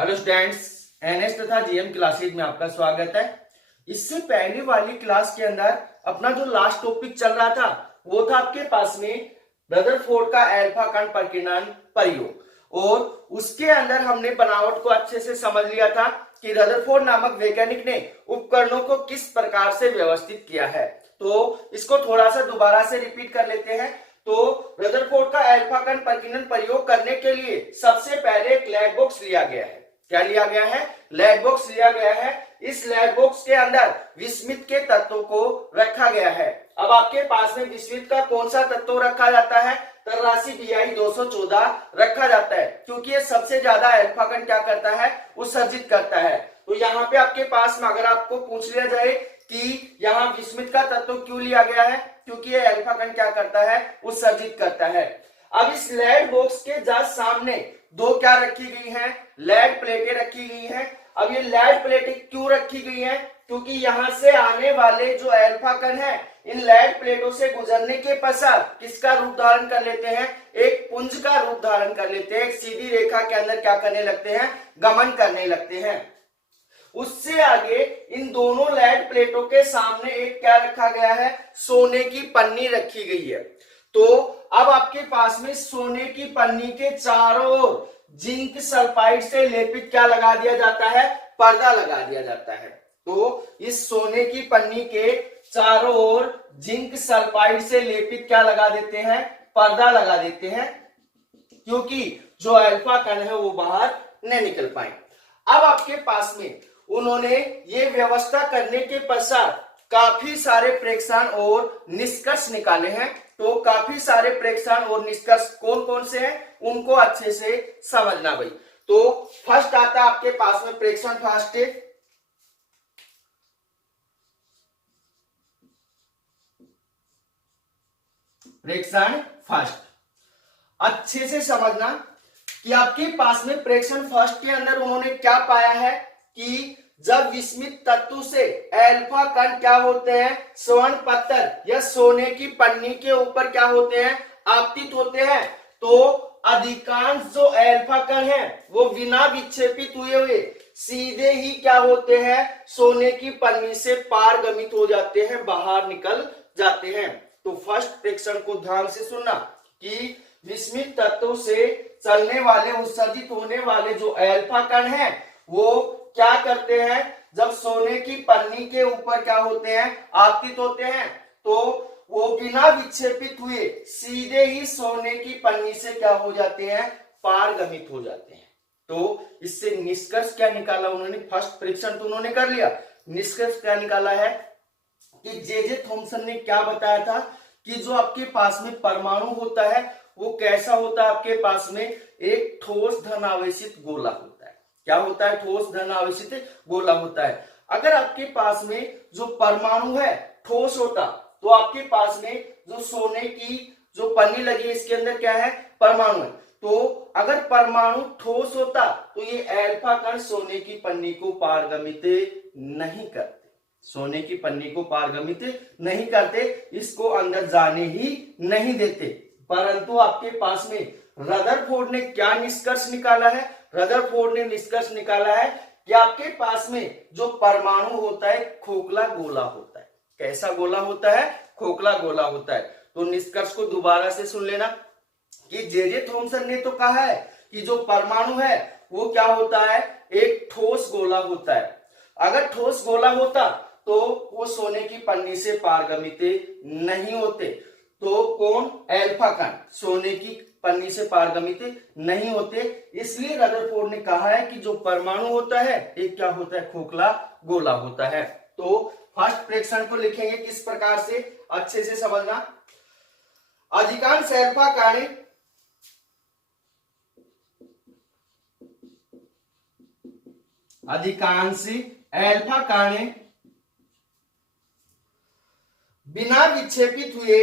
Hello students, NS तथा GM classes में आपका स्वागत है। इससे पहले वाली क्लास के अंदर अपना जो लास्ट टॉपिक चल रहा था वो था आपके पास में रदरफोर्ड का अल्फा कण प्रकीर्णन प्रयोग, और उसके अंदर हमने बनावट को अच्छे से समझ लिया था कि रदरफोर्ड नामक वैज्ञानिक ने उपकरणों को किस प्रकार से व्यवस्थित किया है। तो इसको थोड़ा सा दोबारा से रिपीट कर लेते हैं। तो रदरफोर्ड का अल्फा कण प्रकीर्णन प्रयोग करने के लिए सबसे पहले एक लेड बॉक्स लिया गया है। क्या लिया गया है? लेड बॉक्स लिया गया है। इस लेड बॉक्स के अंदर विस्मित के तत्वों को रखा गया है। अब आपके पास में विस्मित का कौन सा तत्व रखा जाता है? तरराशि Bi 214 रखा जाता है, क्योंकि ये सबसे ज्यादा अल्फा कण क्या करता है? उत्सर्जित करता है। तो यहाँ पे आपके पास में अगर आपको पूछ लिया जाए कि यहाँ विस्मित का तत्व क्यों लिया गया है, क्योंकि ये अल्फा कण क्या करता है? उत्सर्जित करता है। अब इस लेड बॉक्स के जस्ट सामने दो क्या रखी गई हैं? लेड प्लेटें रखी गई हैं। अब ये लेड प्लेटें क्यों रखी गई हैं? क्योंकि यहां से आने वाले जो अल्फा कण है इन लेड प्लेटों से गुजरने के पश्चात किसका रूप धारण कर लेते हैं? एक पुंज का रूप धारण कर लेते हैं। एक सीधी रेखा के अंदर क्या करने लगते हैं? गमन करने लगते हैं। उससे आगे इन दोनों लेड प्लेटों के सामने एक क्या रखा गया है? सोने की पन्नी रखी गई है। तो अब आपके पास में सोने की पन्नी के चारों ओर जिंक सल्फाइड से लेपित क्या लगा दिया जाता है? पर्दा लगा दिया जाता है। तो इस सोने की पन्नी के चारों ओर जिंक सल्फाइड से लेपित क्या लगा देते हैं? पर्दा लगा देते हैं, क्योंकि जो अल्फा कण है वो बाहर नहीं निकल पाए। अब आपके पास में उन्होंने ये व्यवस्था करने के पश्चात काफी सारे प्रेक्षण और निष्कर्ष निकाले हैं। तो काफी सारे प्रेक्षण और निष्कर्ष कौन कौन से हैं उनको अच्छे से समझना भाई। तो फर्स्ट आता है आपके पास में प्रेक्षण फर्स्ट है। प्रेक्षण फर्स्ट अच्छे से समझना कि आपके पास में प्रेक्षण फर्स्ट के अंदर उन्होंने क्या पाया है कि जब विस्मित तत्व से अल्फा कण क्या होते हैं? स्वर्ण पत्थर या सोने की पन्नी के ऊपर क्या होते हैं? आपतित होते हैं। तो अधिकांश जो अल्फा कण है वो बिना विक्षेपित हुए सीधे ही क्या होते हैं? सोने की पन्नी से पारगमित हो जाते हैं, बाहर निकल जाते हैं। तो फर्स्ट प्रेक्षण को ध्यान से सुनना कि विस्मित तत्व से चलने वाले, उत्सर्जित होने वाले जो अल्फा कण है वो क्या करते हैं? जब सोने की पन्नी के ऊपर क्या होते हैं? आपतित होते हैं, तो वो बिना विक्षेपित हुए सीधे ही सोने की पन्नी से क्या हो जाते हैं? पारगमित हो जाते हैं। तो इससे निष्कर्ष क्या निकाला उन्होंने? फर्स्ट परीक्षण तो उन्होंने कर लिया, निष्कर्ष क्या निकाला है कि जे थॉमसन ने क्या बताया था कि जो आपके पास में परमाणु होता है वो कैसा होता है? आपके पास में एक ठोस धनावेशित गोला होता है। क्या होता है? ठोस धनावेशित गोला होता है। अगर आपके पास में जो परमाणु है ठोस होता तो आपके पास में जो सोने की जो पन्नी लगी है इसके अंदर क्या है? परमाणु है। तो अगर परमाणु ठोस होता तो ये अल्फा कण सोने की पन्नी को पारगमित नहीं करते, सोने की पन्नी को पारगमित नहीं करते, इसको अंदर जाने ही नहीं देते। परंतु आपके पास में रदरफोर्ड ने क्या निष्कर्ष निकाला है? रदरफोर्ड ने निष्कर्ष निकाला है कि आपके पास में जो परमाणु होता है खोखला गोला होता है। कैसा गोला होता है? खोखला गोला होता है। तो निष्कर्ष को दोबारा से सुन लेना कि जे थॉमसन ने तो कहा है कि जो परमाणु है वो क्या होता है? एक ठोस गोला होता है। अगर ठोस गोला होता तो वो सोने की पन्नी से पारगमित नहीं होते। तो कौन? अल्फा कण सोने की पन्नी से पारगमित नहीं होते। इसलिए रदरफोर्ड ने कहा है कि जो परमाणु होता है एक क्या होता है? खोखला गोला होता है। तो फर्स्ट प्रेक्षण को लिखेंगे किस प्रकार से? अच्छे से समझना। अधिकांश अल्फा कण बिना विक्षेपित हुए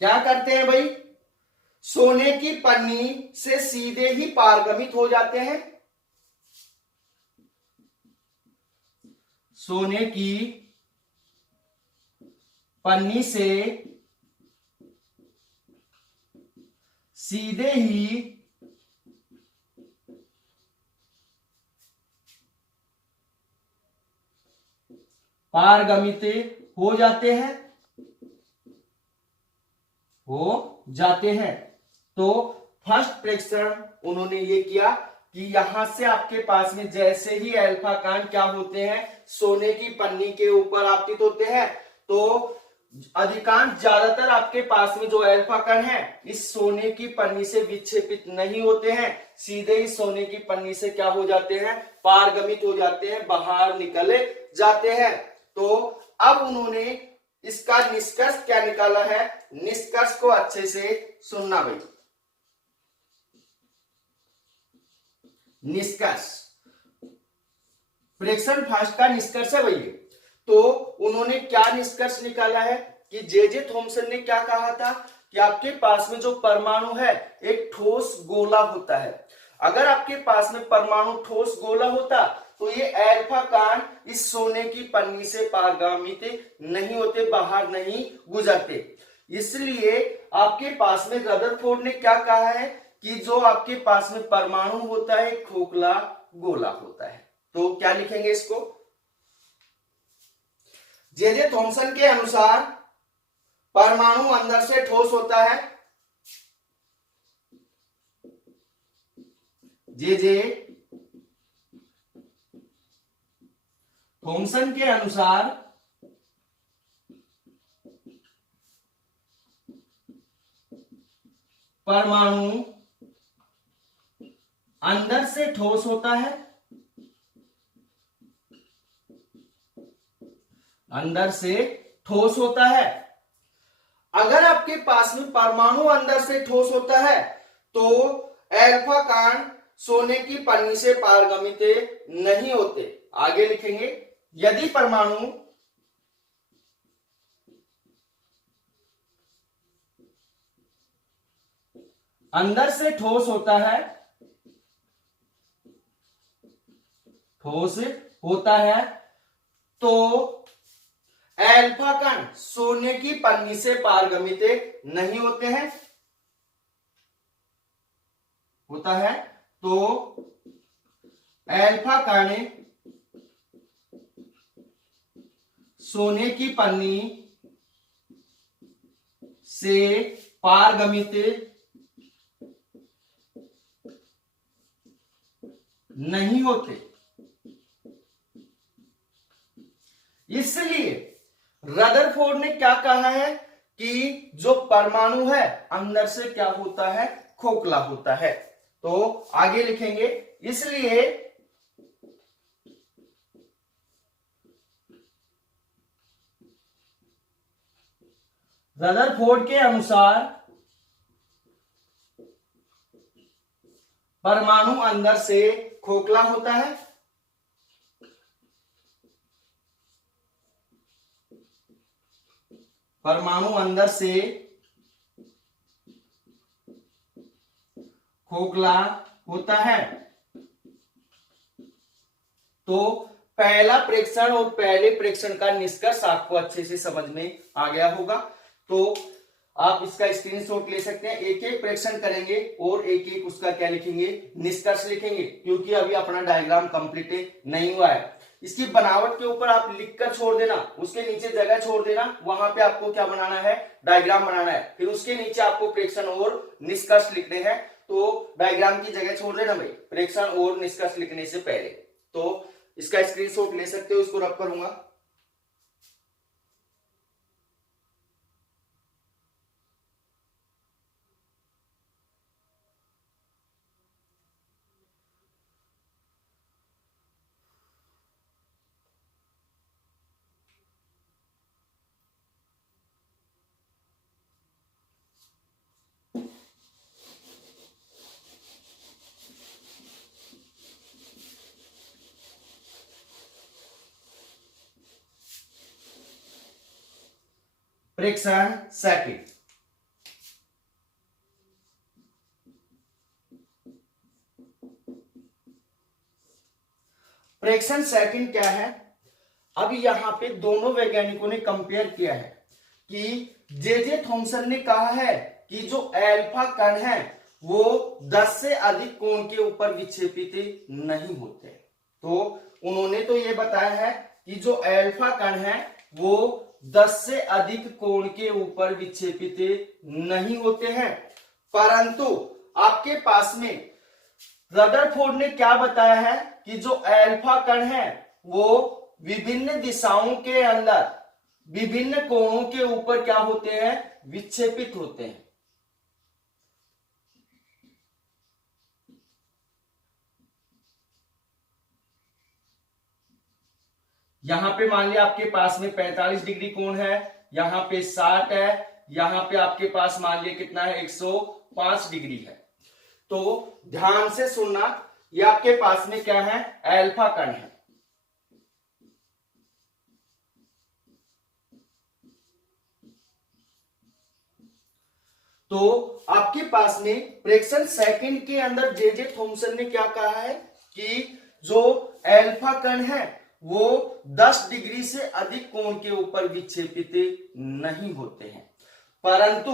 क्या करते हैं भाई? सोने की पन्नी से सीधे ही पारगमित हो जाते हैं। सोने की पन्नी से सीधे ही पारगमित हो जाते हैं। तो फर्स्ट प्रेक्षण उन्होंने ये किया कि यहां से आपके पास में जैसे ही अल्फा कण क्या होते हैं, सोने की पन्नी के ऊपर आपतित होते हैं, तो अधिकांश ज्यादातर आपके पास में जो अल्फा कण है इस सोने की पन्नी से विक्षेपित नहीं होते हैं, सीधे ही सोने की पन्नी से क्या हो जाते हैं, पारगमित हो जाते हैं, बाहर निकले जाते हैं। तो अब उन्होंने इसका निष्कर्ष क्या निकाला है, निष्कर्ष को अच्छे से सुनना भाई। निष्कर्ष प्रेक्षण फास्ट का निष्कर्ष है भाई। तो उन्होंने क्या निष्कर्ष निकाला है कि जे थॉमसन ने क्या कहा था कि आपके पास में जो परमाणु है एक ठोस गोला होता है। अगर आपके पास में परमाणु ठोस गोला होता तो ये अल्फा कण इस सोने की पन्नी से पारगामित नहीं होते, बाहर नहीं गुजरते। इसलिए आपके पास में रदरफोर्ड ने क्या कहा है कि जो आपके पास में परमाणु होता है खोखला गोला होता है। तो क्या लिखेंगे इसको, जे थॉमसन के अनुसार परमाणु अंदर से ठोस होता है, जे थॉमसन के अनुसार परमाणु अंदर से ठोस होता है, अंदर से ठोस होता है। अगर आपके पास में परमाणु अंदर से ठोस होता है तो अल्फा कण सोने की पन्नी से पारगमित नहीं होते। आगे लिखेंगे, यदि परमाणु अंदर से ठोस होता है, ठोस होता है, तो अल्फा कण सोने की पन्नी से पारगमित नहीं होते हैं, होता है। तो अल्फा कण सोने की पन्नी से पारगमित नहीं होते। इसलिए रदरफोर्ड ने क्या कहा है कि जो परमाणु है अंदर से क्या होता है, खोखला होता है। तो आगे लिखेंगे, इसलिए रदरफोर्ड के अनुसार परमाणु अंदर से खोखला होता है, परमाणु अंदर से खोखला होता है। तो पहला प्रेक्षण और पहले प्रेक्षण का निष्कर्ष आपको अच्छे से समझ में आ गया होगा। तो आप इसका स्क्रीनशॉट ले सकते हैं, एक एक प्रेक्षण करेंगे और एक एक उसका क्या लिखेंगे, निष्कर्ष लिखेंगे, क्योंकि अभी अपना डायग्राम कंप्लीट नहीं हुआ है। इसकी बनावट के ऊपर आप लिखकर छोड़ देना, उसके नीचे जगह छोड़ देना, वहां पे आपको क्या बनाना है, डायग्राम बनाना है। फिर उसके नीचे आपको प्रेक्षण और निष्कर्ष लिखने हैं। तो डायग्राम की जगह छोड़ देना भाई, प्रेक्षण और निष्कर्ष लिखने से पहले। तो इसका स्क्रीनशॉट ले सकते हो, इसको रब करूंगा। प्रेक्षण सेकंड, प्रेक्षण सेकंड क्या है, अब यहाँ पे दोनों वैज्ञानिकों ने कंपेयर किया है कि जे थॉमसन ने कहा है कि जो अल्फा कण है वो 10 से अधिक कोण के ऊपर विक्षेपित नहीं होते। तो उन्होंने तो ये बताया है कि जो अल्फा कण है वो 10 से अधिक कोण के ऊपर विक्षेपित नहीं होते हैं, परंतु आपके पास में रदरफोर्ड ने क्या बताया है कि जो अल्फा कण है वो विभिन्न दिशाओं के अंदर विभिन्न कोणों के ऊपर क्या होते हैं, विक्षेपित होते हैं। यहां पे मान लिया आपके पास में 45 डिग्री कोण है, यहां पे 60 है, यहां पे आपके पास मान लिया कितना है, 105 डिग्री है। तो ध्यान से सुनना, ये आपके पास में क्या है, अल्फा कण है। तो आपके पास में प्रेक्षण सेकंड के अंदर जे थॉमसन ने क्या कहा है कि जो अल्फा कण है वो 10 डिग्री से अधिक कोण के ऊपर विक्षेपित नहीं होते हैं, परंतु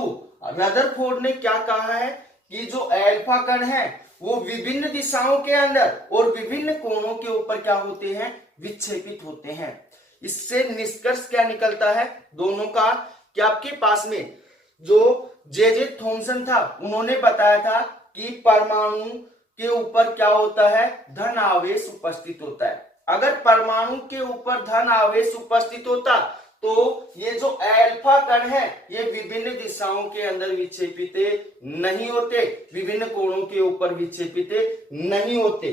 रदरफोर्ड ने क्या कहा है कि जो अल्फा कण है वो विभिन्न दिशाओं के अंदर और विभिन्न कोणों के ऊपर क्या होते हैं, विक्षेपित होते हैं। इससे निष्कर्ष क्या निकलता है दोनों का कि आपके पास में जो जे थॉमसन था उन्होंने बताया था कि परमाणु के ऊपर क्या होता है, धन आवेश उपस्थित होता है। अगर परमाणु के ऊपर धन आवेश उपस्थित होता तो ये जो अल्फा कण है ये विभिन्न दिशाओं के अंदर विक्षेपित नहीं होते, विभिन्न कोणों के ऊपर विक्षेपित नहीं होते।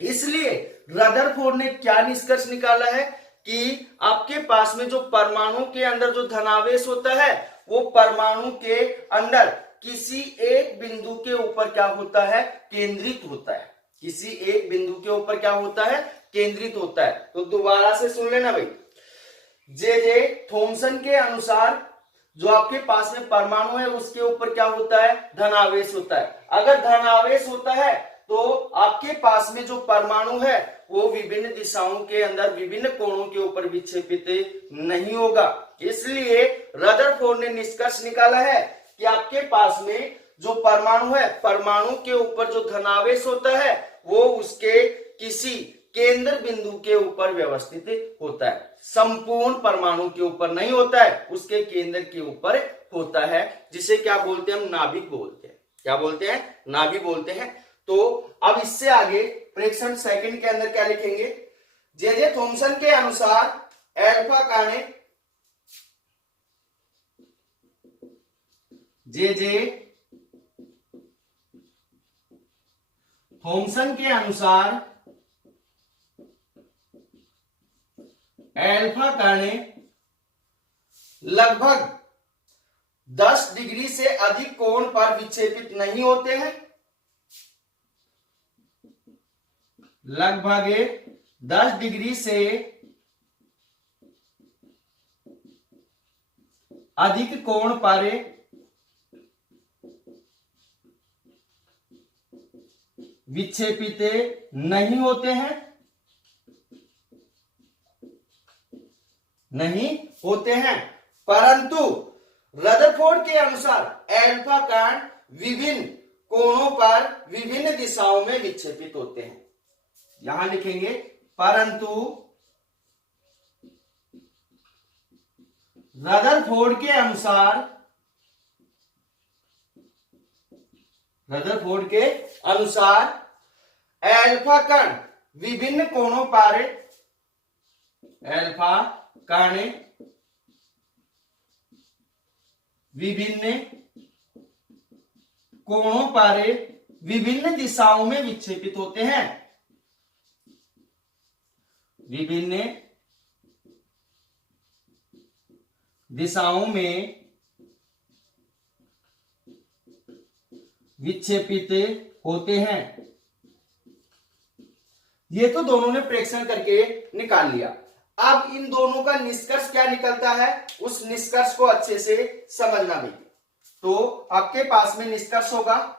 इसलिए रदरफोर्ड ने क्या निष्कर्ष निकाला है कि आपके पास में जो परमाणु के अंदर जो धनावेश होता है वो परमाणु के अंदर किसी एक बिंदु के ऊपर क्या होता है, केंद्रित होता है। किसी एक बिंदु के ऊपर क्या होता है, केंद्रित होता है। तो दोबारा से सुन लेना भाई, जे थॉमसन के अनुसार जो आपके पास में परमाणु है उसके ऊपर क्या होता है, धनावेश होता है। अगर धनावेश होता है तो आपके पास में जो परमाणु है वो विभिन्न दिशाओं के अंदर विभिन्न कोणों के ऊपर विक्षेपित नहीं होगा। इसलिए रदरफोर्ड ने निष्कर्ष निकाला है कि आपके पास में जो परमाणु है, परमाणु के ऊपर जो धनावेश होता है वो उसके किसी केंद्र बिंदु के ऊपर व्यवस्थित होता है, संपूर्ण परमाणु के ऊपर नहीं होता है, उसके केंद्र के ऊपर होता है, जिसे क्या बोलते हैं, हम नाभिक बोलते हैं। क्या बोलते हैं, नाभिक बोलते हैं। तो अब इससे आगे प्रेक्षण सेकंड के अंदर क्या लिखेंगे, जे थॉमसन के अनुसार अल्फा कण, जे थॉमसन के अनुसार अल्फा कण लगभग 10 डिग्री से अधिक कोण पर विक्षेपित नहीं होते हैं। लगभग 10 डिग्री से अधिक कोण पर विक्षेपित नहीं होते हैं, नहीं होते हैं, परंतु रदरफोर्ड के अनुसार अल्फा कण विभिन्न कोणों पर विभिन्न दिशाओं में विक्षेपित होते हैं। यहां लिखेंगे, परंतु रदरफोर्ड के अनुसार अल्फा कण विभिन्न कोणों पर विभिन्न दिशाओं में विक्षेपित होते हैं। विभिन्न दिशाओं में विक्षेपित होते हैं। ये तो दोनों ने प्रेक्षण करके निकाल लिया। अब इन दोनों का निष्कर्ष क्या निकलता है, उस निष्कर्ष को अच्छे से समझना भी। तो आपके पास में निष्कर्ष होगा,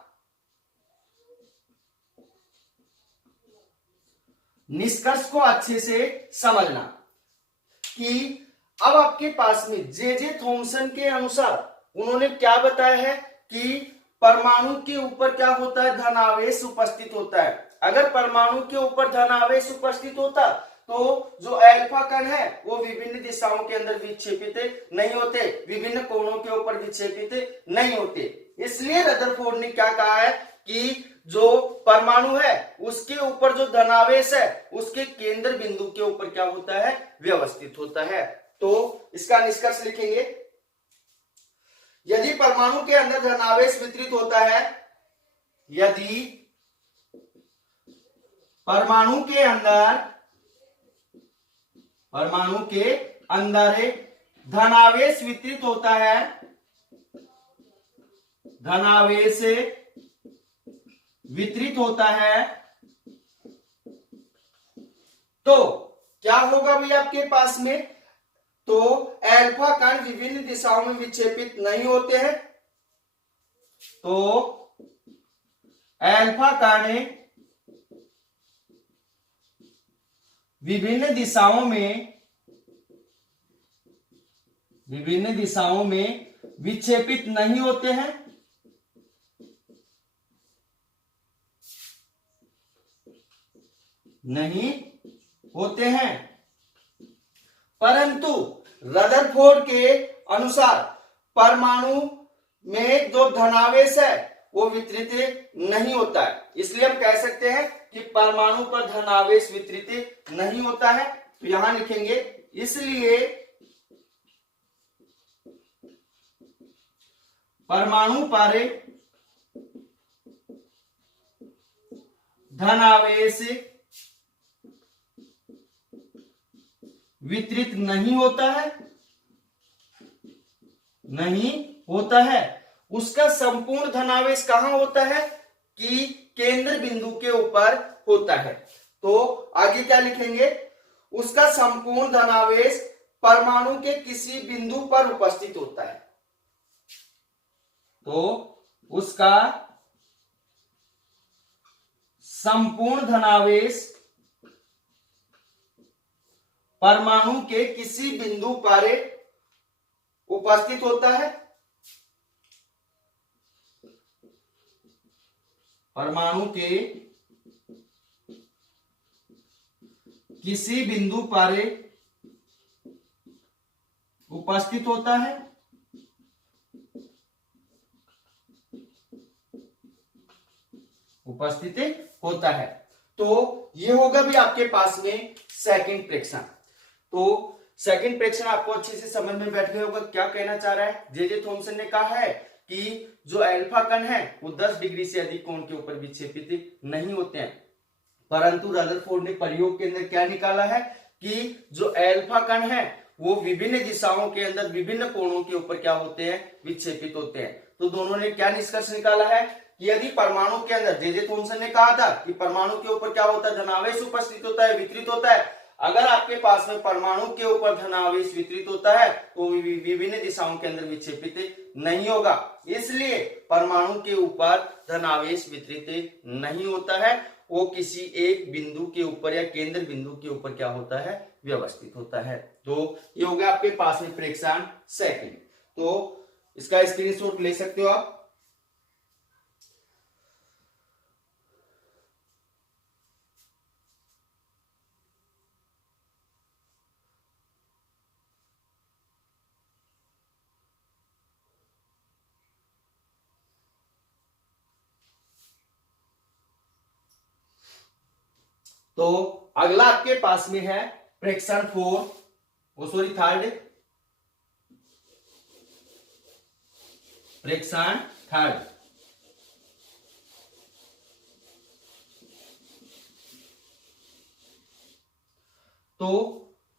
निष्कर्ष को अच्छे से समझना। कि अब आपके पास में जे थॉमसन के अनुसार उन्होंने क्या बताया है कि परमाणु के ऊपर क्या होता है, धनावेश उपस्थित होता है। अगर परमाणु के ऊपर धनावेश उपस्थित होता तो जो अल्फा कण है वो विभिन्न दिशाओं के अंदर विक्षेपित नहीं होते, विभिन्न कोणों के ऊपर विक्षेपित नहीं होते। इसलिए रदरफोर्ड ने क्या कहा है कि जो परमाणु है उसके ऊपर जो धनावेश है उसके केंद्र बिंदु के ऊपर क्या होता है, व्यवस्थित होता है। तो इसका निष्कर्ष लिखेंगे, यदि परमाणु के अंदर धनावेश वितरित होता है, यदि परमाणु के अंदर धनावेश वितरित होता है, धनावेश वितरित होता है, तो क्या होगा भाई आपके पास में, तो अल्फा कण विभिन्न दिशाओं में विक्षेपित नहीं होते हैं, तो अल्फा कण विभिन्न दिशाओं में विक्षेपित नहीं होते हैं, परंतु रदरफोर्ड के अनुसार परमाणु में जो धनावेश है वो वितरित नहीं होता है। इसलिए हम कह सकते हैं कि परमाणु पर धनावेश वितरित नहीं होता है। तो यहां लिखेंगे, इसलिए परमाणु पर धनावेश वितरित नहीं होता है, उसका संपूर्ण धनावेश कहां होता है कि केंद्र बिंदु के ऊपर होता है। तो आगे क्या लिखेंगे, उसका संपूर्ण धनावेश परमाणु के किसी बिंदु पर उपस्थित होता है, तो उसका संपूर्ण धनावेश परमाणु के किसी बिंदु पर उपस्थित होता है, परमाणु के किसी बिंदु पर उपस्थित होता है, तो ये होगा भी आपके पास में सेकंड प्रेक्षण। तो सेकंड प्रेक्षण आपको अच्छे से समझ में बैठ गया होगा क्या कहना चाह रहा है। जे थॉमसन ने कहा है कि जो अल्फा कण है वो 10 डिग्री से अधिक कोण के ऊपर विक्षेपित नहीं होते हैं, परंतु रदरफोर्ड ने प्रयोग के अंदर क्या निकाला है कि जो अल्फा कण है वो विभिन्न दिशाओं के अंदर विभिन्न कोणों के ऊपर क्या होते हैं, विक्षेपित होते हैं। तो दोनों ने क्या निष्कर्ष निकाला है कि यदि परमाणु के अंदर, जे थॉमसन ने कहा था कि परमाणु के ऊपर क्या होता है, धनावेश उपस्थित होता है, वितरित होता है। अगर आपके पास में परमाणु के ऊपर धनावेश वितरित होता है तो विभिन्न दिशाओं के अंदर विक्षेपित नहीं होगा, इसलिए परमाणु के ऊपर धनावेश वितरित नहीं होता है, वो किसी एक बिंदु के ऊपर या केंद्र बिंदु के ऊपर क्या होता है, व्यवस्थित होता है। तो ये हो गया आपके पास में प्रेक्षण सेकंड। तो इसका स्क्रीनशॉट ले सकते हो आप। तो अगला आपके पास में है प्रेक्षण थर्ड, प्रेक्षण थर्ड। तो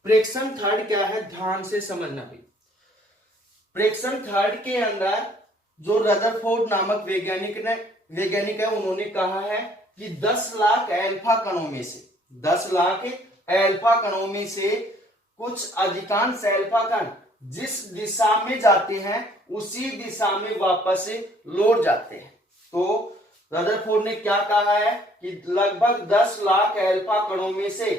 प्रेक्षण थर्ड क्या है, ध्यान से समझना भी। प्रेक्षण थर्ड के अंदर जो रदरफोर्ड नामक वैज्ञानिक है, उन्होंने कहा है कि 10 लाख अल्फा कणों में से, 10 लाख अल्फा कणों में से कुछ अधिकांश अल्फा कण जिस दिशा में जाते हैं उसी दिशा में वापस लौट जाते हैं। तो रदरफोर्ड ने क्या कहा है कि लगभग 10 लाख अल्फा कणों में से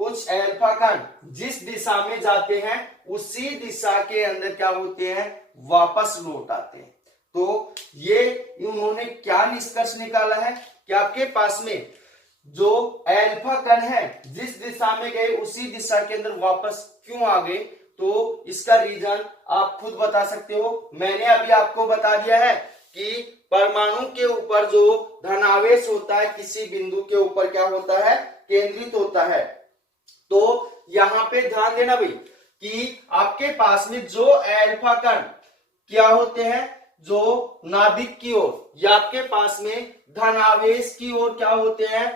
कुछ अल्फा कण जिस दिशा में जाते हैं उसी दिशा के अंदर क्या होते हैं, वापस लौट आते हैं। तो ये उन्होंने क्या निष्कर्ष निकाला है कि आपके पास में जो अल्फा कण है जिस दिशा में गए उसी दिशा के अंदर वापस क्यों आ गए, तो इसका रीजन आप खुद बता सकते हो। मैंने अभी आपको बता दिया है कि परमाणु के ऊपर जो धनावेश होता है किसी बिंदु के ऊपर क्या होता है, केंद्रित होता है। तो यहां पे ध्यान देना भाई कि आपके पास में जो अल्फा कण क्या होते हैं, जो नाभिक की ओर या आपके पास में धनावेश की ओर क्या होते हैं,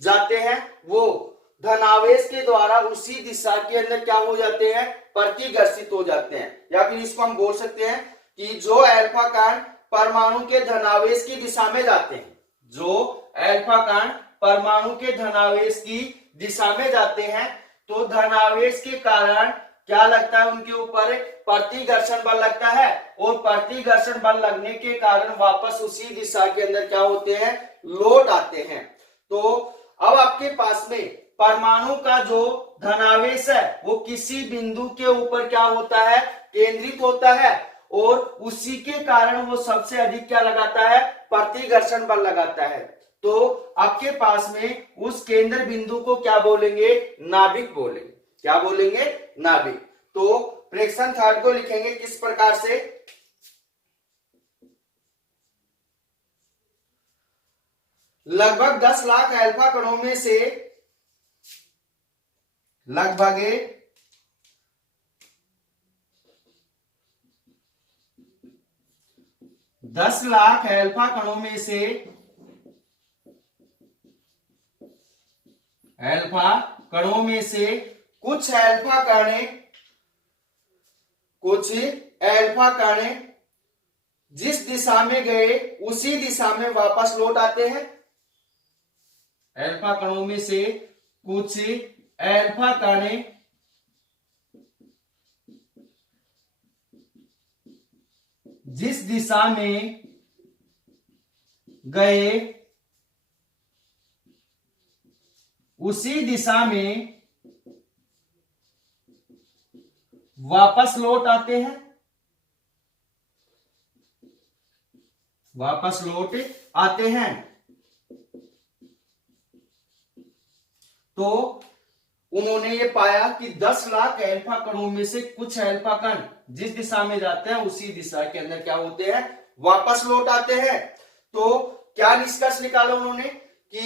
जाते हैं, वो धनावेश के द्वारा उसी दिशा के अंदर क्या हो जाते हैं, प्रतिघर्षित हो जाते हैं। या फिर इसको हम बोल सकते हैं कि जो अल्फा कण परमाणु के धनावेश की दिशा में जाते हैं, जो अल्फा कण परमाणु के धनावेश की दिशा में जाते हैं, तो धनावेश के कारण क्या लगता है, उनके ऊपर प्रतिघर्षण बल लगता है और प्रतिघर्षण बल लगने के कारण वापस उसी दिशा के अंदर क्या होते हैं, लौट आते हैं। तो अब आपके पास में परमाणु का जो धनावेश है वो किसी बिंदु के ऊपर क्या होता है, केंद्रित होता है और उसी के कारण वो सबसे अधिक क्या लगाता है, प्रतिघर्षण बल लगाता है। तो आपके पास में उस केंद्र बिंदु को क्या बोलेंगे, नाभिक बोलेंगे। क्या बोलेंगे, नाभिक। तो प्रेक्षण थर्ड को लिखेंगे किस प्रकार से, लगभग 10 लाख अल्फा कणों में से लगभग 10 लाख अल्फा कणों में से कुछ अल्फा कण जिस दिशा में गए उसी दिशा में वापस लौट आते हैं। अल्फा कणों में से कुछ अल्फा कण जिस दिशा में गए उसी दिशा में वापस लौट आते हैं, वापस लौट आते हैं। तो उन्होंने ये पाया कि 10 लाख अल्फा कणों में से कुछ अल्फा कण जिस दिशा में जाते हैं उसी दिशा के अंदर क्या होते हैं, वापस लौट आते हैं। तो क्या निष्कर्ष निकाला उन्होंने कि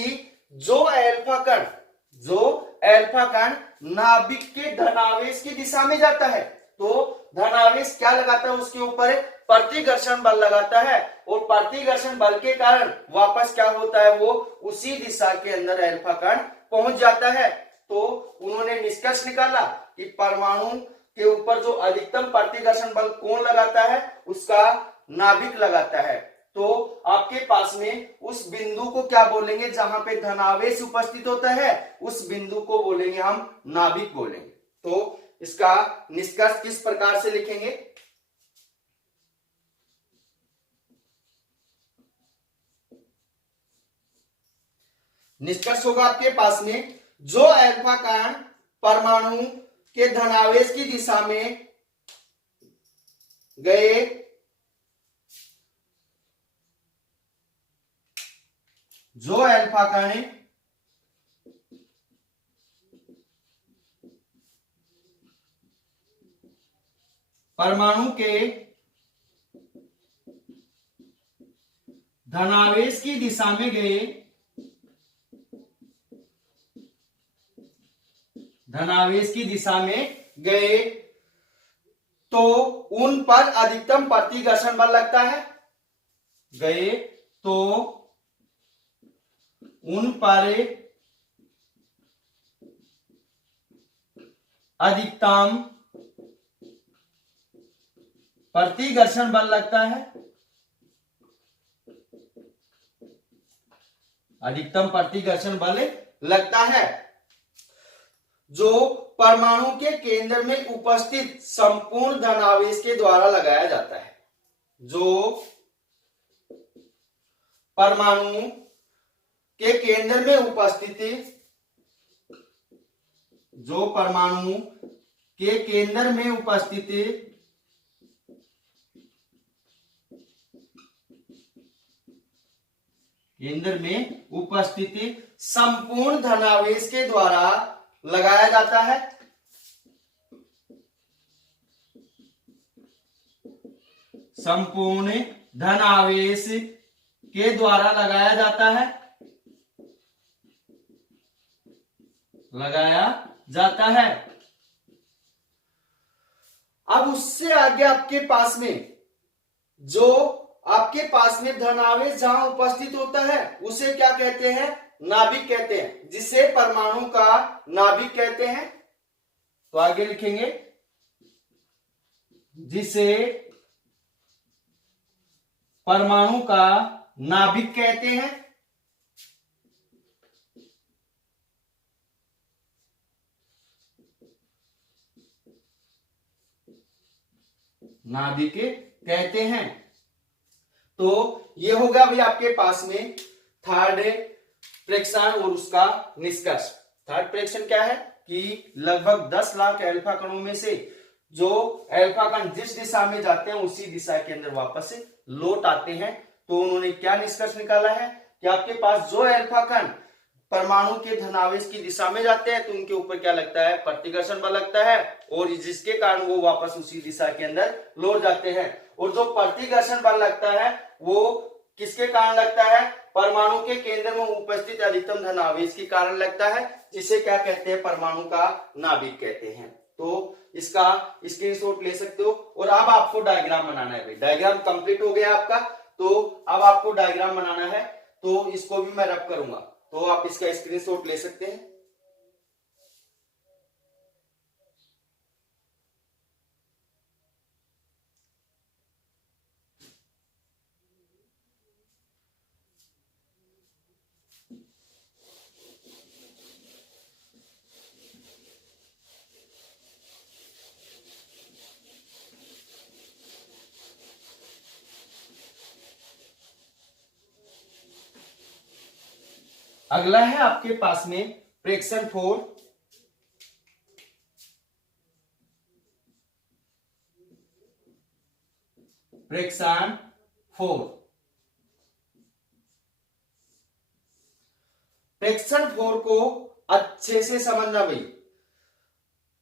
जो अल्फा कण नाभिक के धनावेश की दिशा में जाता है, तो धनावेश क्या लगाता है, उसके ऊपर प्रतिघर्षण बल लगाता है और प्रतिघर्षण बल के कारण वापस क्या होता है, वो उसी दिशा के अंदर अल्फा कण पहुंच जाता है। तो उन्होंने निष्कर्ष निकाला कि परमाणु के ऊपर जो अधिकतम प्रतिघर्षण बल कौन लगाता है, उसका नाभिक लगाता है। तो आपके पास में उस बिंदु को क्या बोलेंगे, जहां पे धनावेश उपस्थित होता है उस बिंदु को बोलेंगे हम नाभिक बोलेंगे। तो इसका निष्कर्ष किस प्रकार से लिखेंगे, निष्कर्ष होगा आपके पास में जो अल्फा कण परमाणु के धनावेश की दिशा में गए जो अल्फा कण परमाणु के धनावेश की दिशा में गए, धनावेश की दिशा में गए, तो उन पर अधिकतम प्रतिघर्षण बल लगता है, गए तो उन पर अधिकतम प्रतिघर्षण बल लगता है, अधिकतम प्रतिघर्षण बल लगता है, जो परमाणु के केंद्र में उपस्थित संपूर्ण धनावेश के द्वारा लगाया जाता है। जो परमाणु के केंद्र में उपस्थित जो परमाणु के केंद्र में उपस्थित संपूर्ण धनावेश के द्वारा लगाया जाता है। संपूर्ण धनावेश के द्वारा लगाया जाता है। अब उससे आगे आपके पास में धनावेश जहां उपस्थित होता है उसे क्या कहते हैं? नाभिक कहते हैं, जिसे परमाणु का नाभिक कहते हैं। तो आगे लिखेंगे जिसे परमाणु का नाभिक कहते हैं। नाभिक कहते हैं। तो ये होगा भाई आपके पास में थर्ड प्रेक्षण और उसका निष्कर्ष। थर्ड प्रेक्षण क्या है कि लगभग 10 लाख अल्फा कणों में से जो अल्फा कण जिस दिशा में जाते हैं उसी दिशा के अंदर वापस लौट आते हैं। तो उन्होंने क्या निष्कर्ष निकाला है कि आपके पास जो अल्फा कण परमाणु के धनावेश की दिशा में जाते हैं तो उनके ऊपर क्या लगता है? प्रतिकर्षण बल लगता है, और जिसके कारण वो वापस उसी दिशा के अंदर लौट जाते हैं। और जो प्रतिकर्षण बल लगता है वो किसके कारण लगता है? परमाणु के केंद्र में उपस्थित अधिकतम धनावेश के कारण लगता है, जिसे क्या कहते हैं? परमाणु का नाभिक कहते हैं। तो इसका स्क्रीनशॉट ले सकते हो। और अब आपको डायग्राम बनाना है भाई। डायग्राम कंप्लीट हो गया आपका, तो अब आपको डायग्राम बनाना है। तो इसको भी मैं रब करूंगा, तो आप इसका स्क्रीनशॉट ले सकते हैं। अगला है आपके पास में प्रेक्षण 4। प्रेक्षण 4। प्रेक्षण 4 को अच्छे से समझना भाई।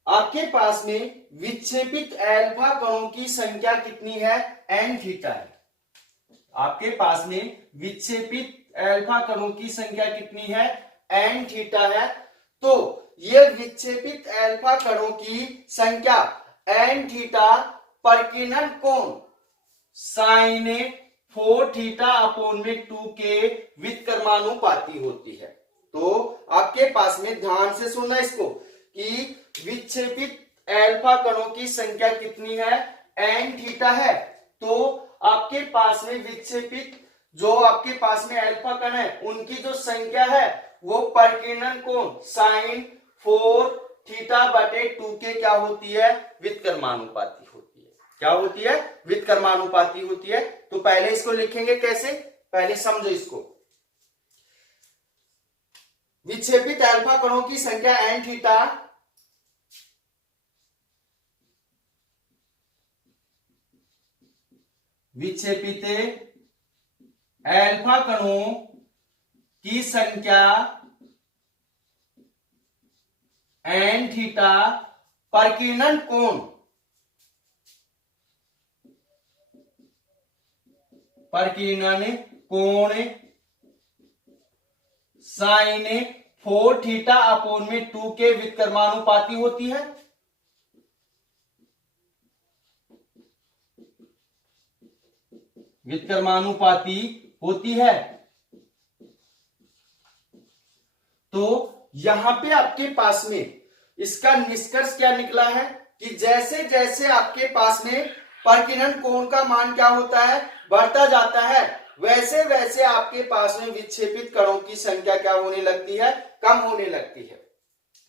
आपके पास में विक्षेपित अल्फा कणों की संख्या कितनी है? n थीटा है। आपके पास में विक्षेपित अल्फा कणों की संख्या कितनी है? n थीटा है। तो ये विक्षेपित अल्फा कणों की संख्या n थीटा परिकीर्णन कोण साइन 4 थीटा अपॉन में 2 के व्युत्क्रमानुपाती होती है। तो आपके पास में ध्यान से सुनना इसको कि विक्षेपित अल्फा कणों की संख्या कितनी है? n थीटा है। तो आपके पास में विक्षेपित जो आपके पास में अल्फा कण है उनकी जो संख्या है वो परिकीर्णन कोण साइन 4 थीटा बटे 2 के क्या होती है? व्युत्क्रमानुपाती होती है। क्या होती है? व्युत्क्रमानुपाती होती है। तो पहले इसको लिखेंगे कैसे? पहले समझो इसको। विक्षेपित अल्फा कणों की संख्या n थीटा विक्षेपित अल्फा कणों की संख्या n थीटा परिकीर्णन कोण साइन 4 थीटा अपॉन में 2 के व्युत्क्रमानुपाती होती है। व्युत्क्रमानुपाती होती है। तो यहां पे आपके पास में इसका निष्कर्ष क्या निकला है कि जैसे जैसे आपके पास में परिकीर्णन कोण का मान क्या होता है? बढ़ता जाता है, वैसे वैसे आपके पास में विक्षेपित कणों की संख्या क्या होने लगती है? कम होने लगती है।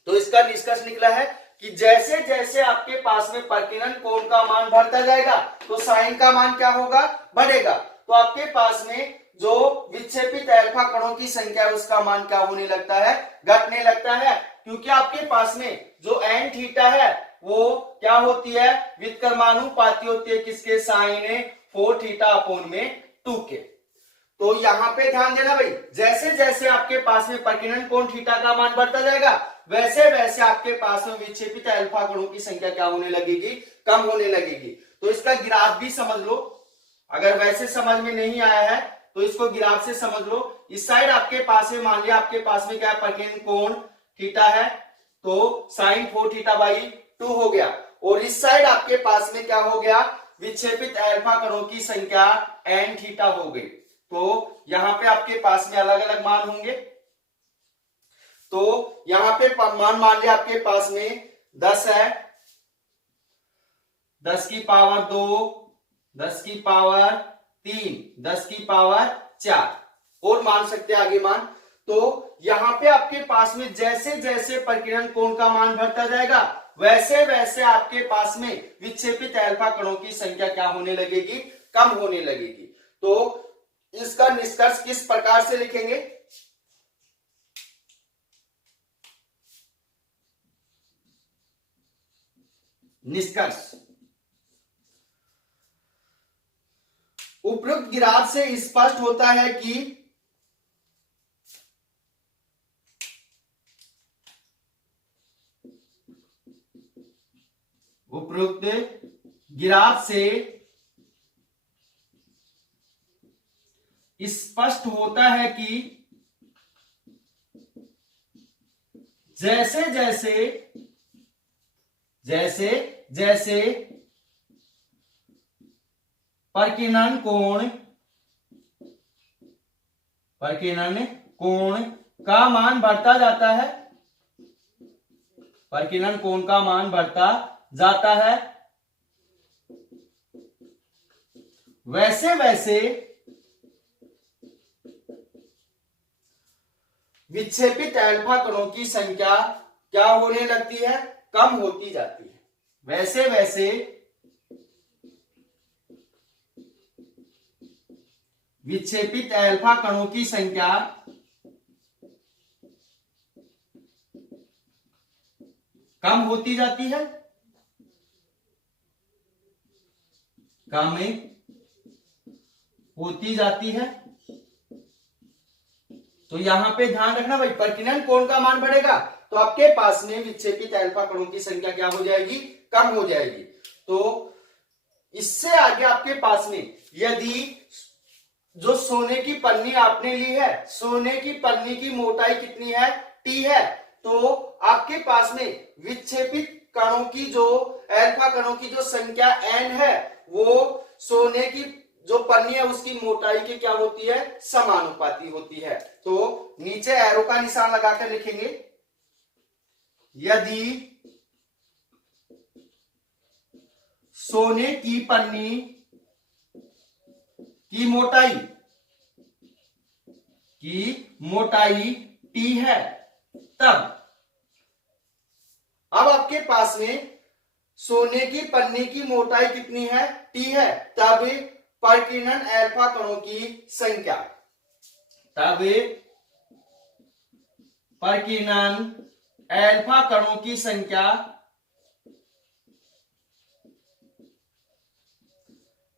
तो इसका निष्कर्ष निकला है कि जैसे जैसे आपके पास में परिकीर्णन कोण का मान बढ़ता जाएगा तो साइन का मान क्या होगा? बढ़ेगा। तो आपके पास में जो विक्षेपित अल्फा कणों की संख्या है उसका मान क्या होने लगता है? घटने लगता है। क्योंकि आपके पास में जो एन थीटा है वो क्या होती है, व्युत्क्रमानुपाती होती है किसके, साइन 4 थीटा अपॉन में 2 के। तो यहां पे ध्यान देना भाई, जैसे जैसे आपके पास में प्रकीर्णन कोण थीटा का मान बढ़ता जाएगा वैसे वैसे आपके पास में विक्षेपित अल्फा कणों की संख्या क्या होने लगेगी, कम होने लगेगी। तो इसका ग्राफ भी समझ लो, अगर वैसे समझ में नहीं आया है तो इसको ग्राफ से समझ लो। इस साइड आपके पास में मान लिया आपके पास में क्या प्रकीर्णन कोण थीटा है तो साइन 4 थीटा बाई 2 हो गया, और इस साइड आपके पास में क्या हो गया, विक्षेपित अल्फा कणों की संख्या एन थीटा हो गई। तो यहां पे आपके पास में अलग अलग मान होंगे। तो यहां पे मान लिया आपके पास में 10 है, 10 की पावर 2, 10 की पावर 3, 10 की पावर 4 और मान सकते हैं आगे मान। तो यहां पे आपके पास में जैसे जैसे प्रकीर्णन कोण का मान बढ़ता जाएगा वैसे वैसे आपके पास में विक्षेपित अल्फा कणों की संख्या क्या होने लगेगी, कम होने लगेगी। तो इसका निष्कर्ष किस प्रकार से लिखेंगे, निष्कर्ष उपरोक्त ग्राफ से स्पष्ट होता है कि उपरोक्त ग्राफ से स्पष्ट होता है कि जैसे जैसे जैसे जैसे प्रकीर्णन कोण का मान बढ़ता जाता है, प्रकीर्णन कोण का मान बढ़ता जाता है, वैसे वैसे विक्षेपित अल्फा कणों की संख्या क्या होने लगती है, कम होती जाती है। वैसे वैसे विक्षेपित अल्फा कणों की संख्या कम होती जाती है, कम होती जाती है। तो यहां पे ध्यान रखना भाई, प्रकीर्णन कोण का मान बढ़ेगा तो आपके पास में विक्षेपित अल्फा कणों की संख्या क्या हो जाएगी, कम हो जाएगी। तो इससे आगे आपके पास में यदि जो सोने की पन्नी आपने ली है, सोने की पन्नी की मोटाई कितनी है, टी है, तो आपके पास में विक्षेपित कणों की जो अल्फा कणों की जो संख्या एन है वो सोने की जो पन्नी है उसकी मोटाई की क्या होती है, समानुपाती होती है। तो नीचे एरो का निशान लगाकर लिखेंगे, यदि सोने की पन्नी की मोटाई टी है तब, अब आपके पास में सोने की पन्नी की मोटाई कितनी है, टी है, तब प्रकीर्णन अल्फा कणों की संख्या, तब प्रकीर्णन अल्फा कणों की संख्या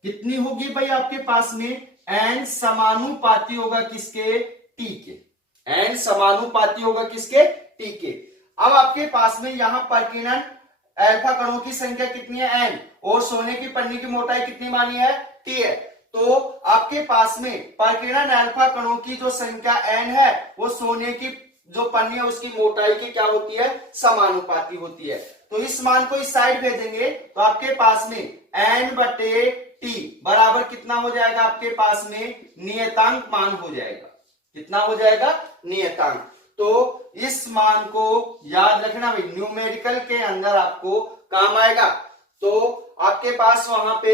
कितनी होगी भाई, आपके पास में एन समानुपाती होगा किसके, टी के, एन समानुपाती होगा किसके, टी के। अब आपके पास में यहां प्रकीर्णन अल्फा कणों की संख्या कितनी है, एन, और सोने की पन्नी की मोटाई कितनी मानी है, टी है। तो आपके पास में प्रकीर्णन अल्फा कणों की जो संख्या एन है वो सोने की जो पन्नी है उसकी मोटाई की क्या होती है, समानुपाती होती है। तो इस मान को इस साइड भेजेंगे तो आपके पास में एन बटे टी बराबर कितना हो जाएगा, आपके पास में नियतांक मान हो जाएगा, कितना हो जाएगा, नियतांक। तो इस मान को याद रखना भाई, न्यूमेरिकल के अंदर आपको काम आएगा। तो आपके पास वहां पे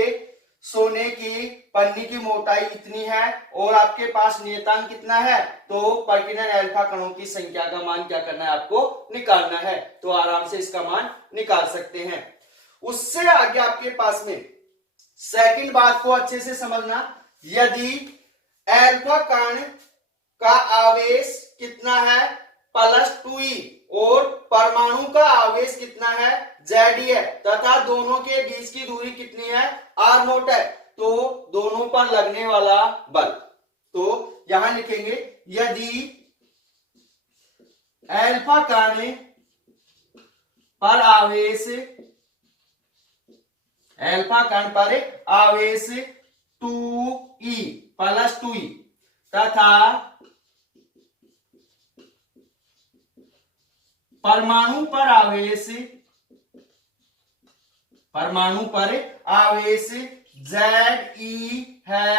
सोने की पन्नी की मोटाई इतनी है और आपके पास नियतांक कितना है, तो प्रकीर्णन अल्फा कणों की संख्या का मान क्या करना है, आपको निकालना है। तो आराम से इसका मान निकाल सकते हैं। उससे आगे आपके पास में सेकंड बात को अच्छे से समझना, यदि अल्फा कण का आवेश कितना है, +2e और जेड ई है तथा दोनों के बीच की दूरी कितनी है, आर नोट है। तो दोनों पर लगने वाला बल, तो यहां लिखेंगे यदि अल्फा कण पर आवेश, अल्फा कण पर आवेश 2e प्लस 2e तथा परमाणु पर आवेश Ze है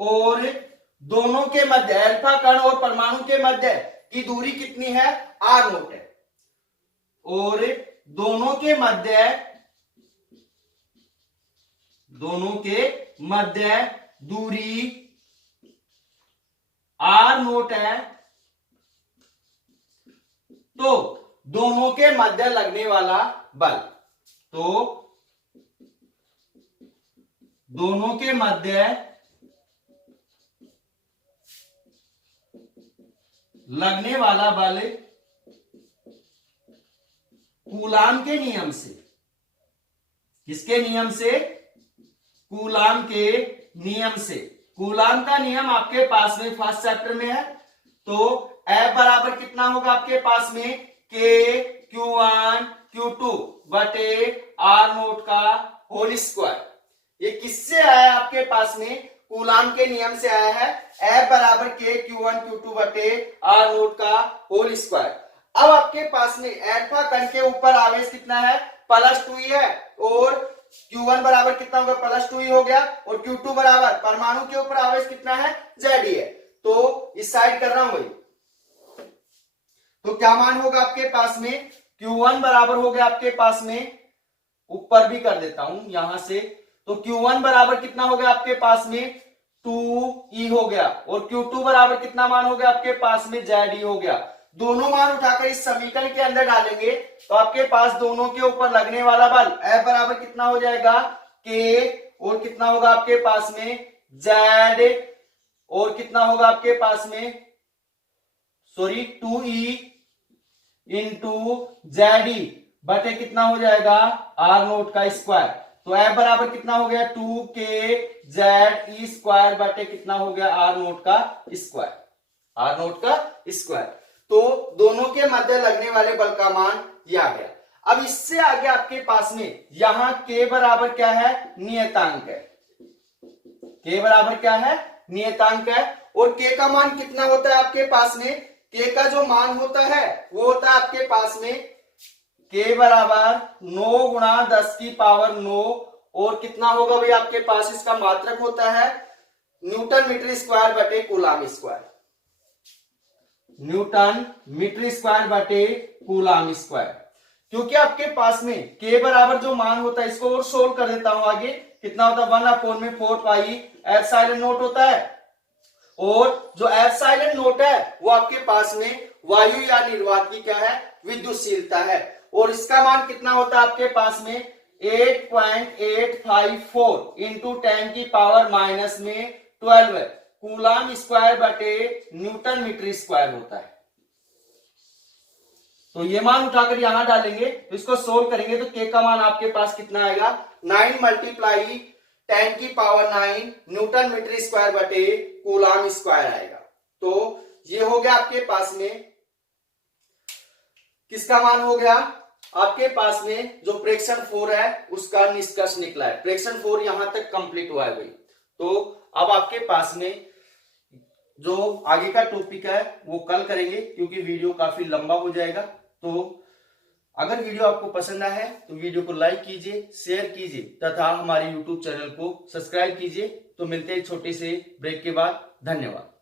और दोनों के मध्य, अल्फा कण और परमाणु के मध्य की दूरी कितनी है, आर नोट है, और दोनों के मध्य दूरी आर नोट है, तो दोनों के मध्य लगने वाला बल, तो दोनों के मध्य लगने वाला बल कूलाम के नियम से, किसके नियम से, कूलाम के नियम से। कूलाम का नियम आपके पास में फर्स्ट चैप्टर में है। तो F बराबर कितना होगा आपके पास में, K Q1 Q2 बटे R नोट का होल स्क्वायर। ये किससे आया आपके पास में, कूलाम के नियम से आया है। F बराबर K Q1 Q2 बटे R नोट का होल स्क्वायर। अब आपके पास में अल्फा कण के ऊपर आवेश कितना है, प्लस 2e है, और Q1 बराबर कितना होगा, प्लस 2e हो गया, और Q2 बराबर परमाणु के ऊपर आवेश कितना है, Ze है। तो इस साइड कर रहा हूं वही, तो क्या मान होगा आपके पास में, Q1 बराबर हो गया आपके पास में, ऊपर भी कर देता हूं यहां से, तो Q1 बराबर कितना हो गया आपके पास में 2e हो गया, और Q2 बराबर कितना मान हो गया आपके पास में Ze हो गया। दोनों मान उठाकर इस समीकरण के अंदर डालेंगे तो आपके पास दोनों के ऊपर लगने वाला बल F बराबर कितना हो जाएगा, K, और कितना होगा आपके पास में Z, और कितना होगा आपके पास में, सॉरी 2e इंटू Ze बटे कितना हो जाएगा, R नोट का स्क्वायर। तो F बराबर कितना हो गया, 2kZe स्क्वायर बटे कितना हो गया, R नोट का स्क्वायर, R नोट का स्क्वायर। तो दोनों के मध्य लगने वाले बल का मान यह आ गया। अब इससे आगे आपके पास में यहां K बराबर क्या है, नियतांक है। K बराबर क्या है, नियतांक है, और K का मान कितना होता है आपके पास में, K का जो मान होता है वो होता है आपके पास में K बराबर 9 गुणा 10 की पावर 9, और कितना होगा भाई आपके पास, इसका मात्रक होता है न्यूटन मीटर स्क्वायर बटे coulomb square, newton metre square बटे कूलाम स्क्वायर। क्योंकि आपके पास में K बराबर जो मान होता है, इसको और सोल्व कर देता हूं आगे, कितना होता है 1/4 पाई एप्सिलॉन नोट होता है, और जो एप्सिलॉन नोट है वो आपके पास में वायु या निर्वात की क्या है, विद्युतशीलता है, और इसका मान कितना होता है आपके पास में 8.854 इंटू 10 की पावर माइनस में 12 कूलाम स्क्वायर बटे न्यूटन मीटर स्क्वायर होता है। तो ये मान उठाकर यहां डालेंगे तो इसको सोल्व करेंगे तो K का मान आपके पास कितना आएगा, 9 मल्टीप्लाई 10 की पावर 9 न्यूटन मीटर स्क्वायर बटे कूलाम स्क्वायर आएगा। तो ये हो गया आपके पास में, किसका मान हो गया आपके पास में, जो प्रेक्षण 4 है उसका निष्कर्ष निकला है। प्रेक्षण 4 यहां तक कंप्लीट हुआ है भाई। तो अब आपके पास में जो आगे का टॉपिक है वो कल करेंगे, क्योंकि वीडियो काफी लंबा हो जाएगा। तो अगर वीडियो आपको पसंद आया है तो वीडियो को लाइक कीजिए, शेयर कीजिए तथा हमारे YouTube चैनल को सब्सक्राइब कीजिए। तो मिलते हैं छोटे से ब्रेक के बाद। धन्यवाद।